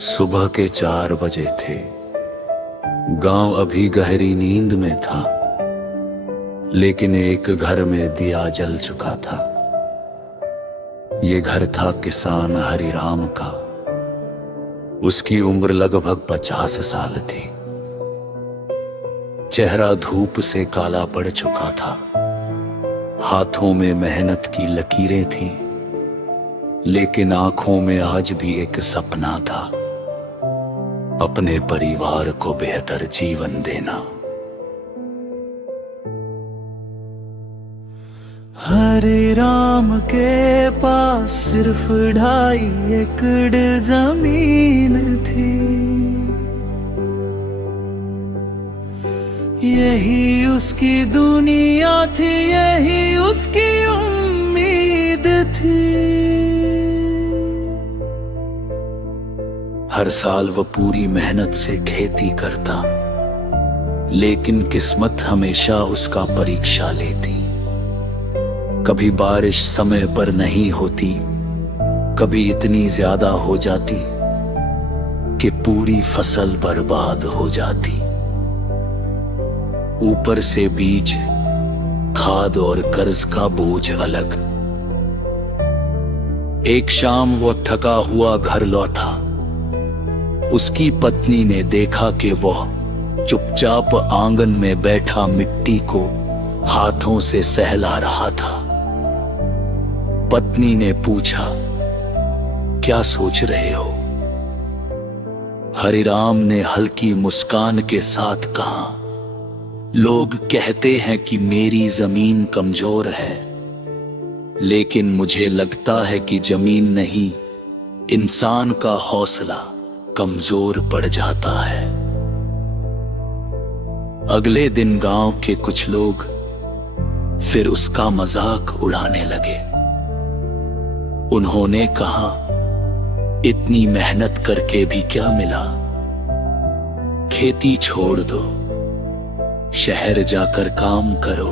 सुबह के 4 बजे थे। गांव अभी गहरी नींद में था, लेकिन एक घर में दिया जल चुका था। ये घर था किसान हरिराम का। उसकी उम्र लगभग 50 साल थी। चेहरा धूप से काला पड़ चुका था। हाथों में मेहनत की लकीरें थीं, लेकिन आंखों में आज भी एक सपना था, अपने परिवार को बेहतर जीवन देना। हरे राम के पास सिर्फ 2.5 एकड़ जमीन थी। यही उसकी दुनिया थी, यही उसकी उम्मीद थी। हर साल वह पूरी मेहनत से खेती करता, लेकिन किस्मत हमेशा उसका परीक्षा लेती। कभी बारिश समय पर नहीं होती, कभी इतनी ज्यादा हो जाती कि पूरी फसल बर्बाद हो जाती। ऊपर से बीज, खाद और कर्ज का बोझ अलग। एक शाम वो थका हुआ घर लौटा। उसकी पत्नी ने देखा कि वह चुपचाप आंगन में बैठा मिट्टी को हाथों से सहला रहा था। पत्नी ने पूछा, क्या सोच रहे हो? हरिराम ने हल्की मुस्कान के साथ कहा, लोग कहते हैं कि मेरी जमीन कमजोर है, लेकिन मुझे लगता है कि जमीन नहीं, इंसान का हौसला कमजोर पड़ जाता है। अगले दिन गांव के कुछ लोग फिर उसका मजाक उड़ाने लगे। उन्होंने कहा, इतनी मेहनत करके भी क्या मिला? खेती छोड़ दो, शहर जाकर काम करो।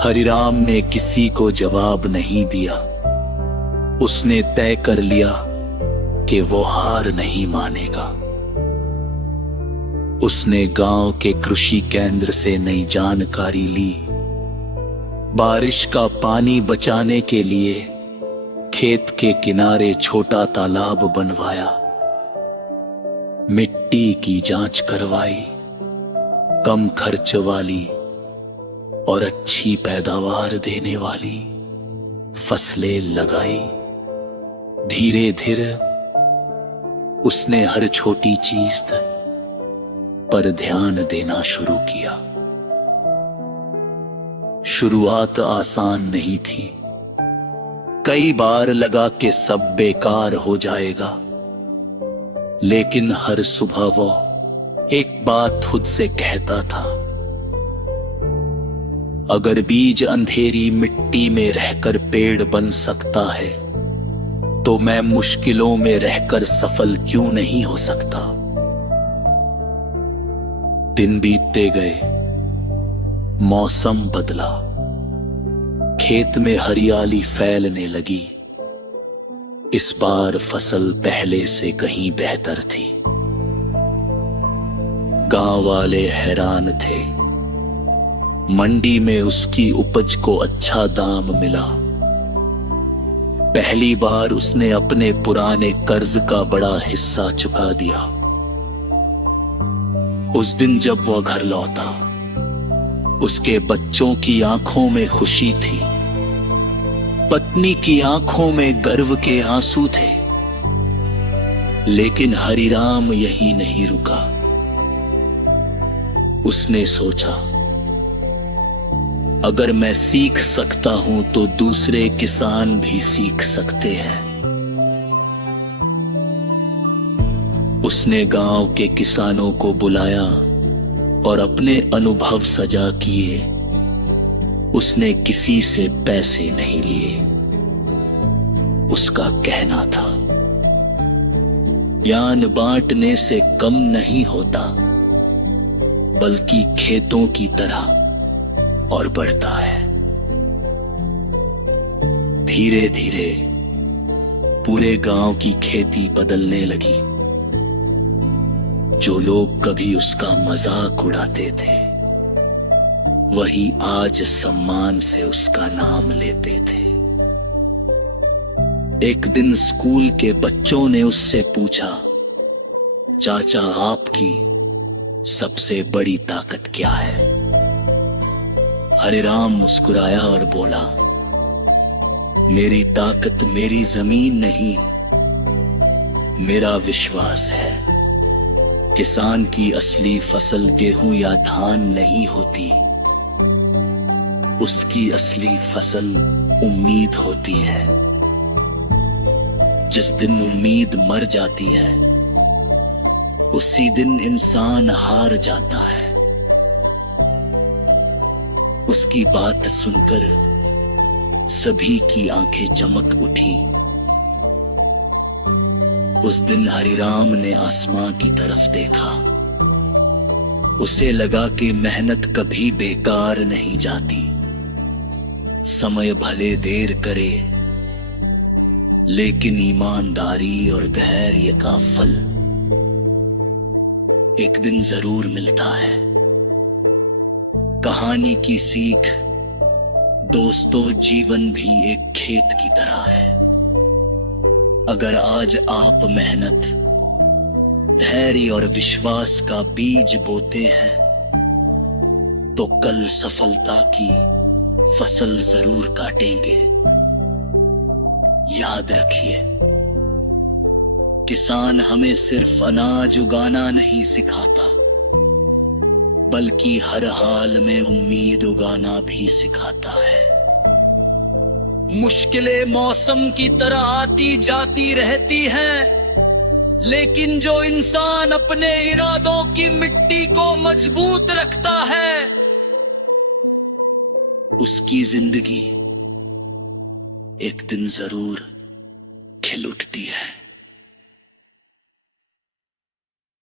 हरिराम ने किसी को जवाब नहीं दिया। उसने तय कर लिया कि वो हार नहीं मानेगा। उसने गांव के कृषि केंद्र से नई जानकारी ली। बारिश का पानी बचाने के लिए खेत के किनारे छोटा तालाब बनवाया। मिट्टी की जांच करवाई। कम खर्च वाली और अच्छी पैदावार देने वाली फसलें लगाई। धीरे धीरे उसने हर छोटी चीज पर ध्यान देना शुरू किया। शुरुआत आसान नहीं थी। कई बार लगा कि सब बेकार हो जाएगा, लेकिन हर सुबह वो एक बात खुद से कहता था, अगर बीज अंधेरी मिट्टी में रहकर पेड़ बन सकता है, तो मैं मुश्किलों में रहकर सफल क्यों नहीं हो सकता? दिन बीतते गए, मौसम बदला, खेत में हरियाली फैलने लगी। इस बार फसल पहले से कहीं बेहतर थी। गांव वाले हैरान थे। मंडी में उसकी उपज को अच्छा दाम मिला। पहली बार उसने अपने पुराने कर्ज का बड़ा हिस्सा चुका दिया। उस दिन जब वह घर लौटा, उसके बच्चों की आंखों में खुशी थी। पत्नी की आंखों में गर्व के आंसू थे। लेकिन हरिराम यही नहीं रुका। उसने सोचा, अगर मैं सीख सकता हूं तो दूसरे किसान भी सीख सकते हैं। उसने गांव के किसानों को बुलाया और अपने अनुभव साझा किए। उसने किसी से पैसे नहीं लिए। उसका कहना था, ज्ञान बांटने से कम नहीं होता, बल्कि खेतों की तरह और बढ़ता है। धीरे धीरे पूरे गांव की खेती बदलने लगी। जो लोग कभी उसका मजाक उड़ाते थे, वही आज सम्मान से उसका नाम लेते थे। एक दिन स्कूल के बच्चों ने उससे पूछा, चाचा आपकी सबसे बड़ी ताकत क्या है? हरिराम मुस्कुराया और बोला, मेरी ताकत मेरी जमीन नहीं, मेरा विश्वास है। किसान की असली फसल गेहूं या धान नहीं होती, उसकी असली फसल उम्मीद होती है। जिस दिन उम्मीद मर जाती है, उसी दिन इंसान हार जाता है। उसकी बात सुनकर सभी की आंखें चमक उठी। उस दिन हरिराम ने आसमां की तरफ देखा। उसे लगा कि मेहनत कभी बेकार नहीं जाती। समय भले देर करे, लेकिन ईमानदारी और धैर्य का फल एक दिन जरूर मिलता है। कहानी की सीख, दोस्तों, जीवन भी एक खेत की तरह है। अगर आज आप मेहनत, धैर्य और विश्वास का बीज बोते हैं, तो कल सफलता की फसल जरूर काटेंगे। याद रखिए, किसान हमें सिर्फ अनाज उगाना नहीं सिखाता, बल्कि हर हाल में उम्मीद उगाना भी सिखाता है। मुश्किलें मौसम की तरह आती जाती रहती हैं, लेकिन जो इंसान अपने इरादों की मिट्टी को मजबूत रखता है, उसकी जिंदगी एक दिन जरूर खिल उठती है।